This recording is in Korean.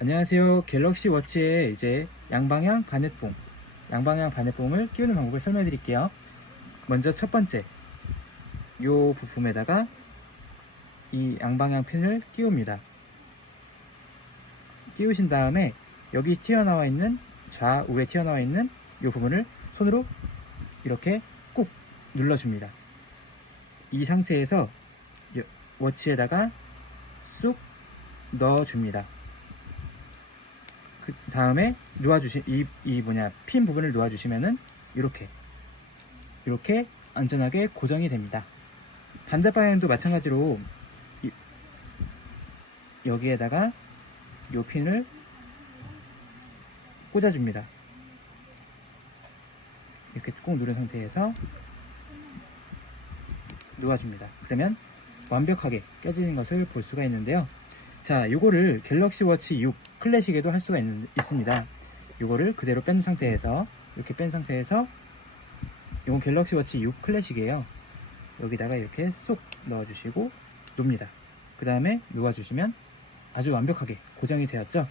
안녕하세요. 갤럭시 워치의 이제 양방향 바넷봉, 양방향 바넷봉을 끼우는 방법을 설명해 드릴게요. 먼저 첫 번째, 요 부품에다가 이 양방향 핀을 끼웁니다. 끼우신 다음에 여기 튀어나와 있는 좌우에 튀어나와 있는 이 부분을 손으로 이렇게 꾹 눌러줍니다. 이 상태에서 여- 워치에다가 쑥 넣어줍니다. 그 다음에 놓아주시 이, 이 뭐냐 핀 부분을 놓아주시면은 이렇게 이렇게 안전하게 고정이 됩니다. 방향도 마찬가지로 이- 여기에다가 이 핀을 꽂아줍니다. 이렇게 꾹 누른 상태에서 놓아줍니다. 그러면 완벽하게 껴지는 것을 볼 수가 있는데요. 자, 요거를 갤럭시 워치 6 클래식에도 할 수가 있, 있습니다. 요거를 그대로 뺀 상태에서 이렇게 뺀 상태에서 요건 갤럭시 워치 6 클래식이에요. 여기다가 이렇게 쏙 넣어주시고 놉니다. 그 다음에 놓아주시면 아주 완벽하게 고정이 되었죠.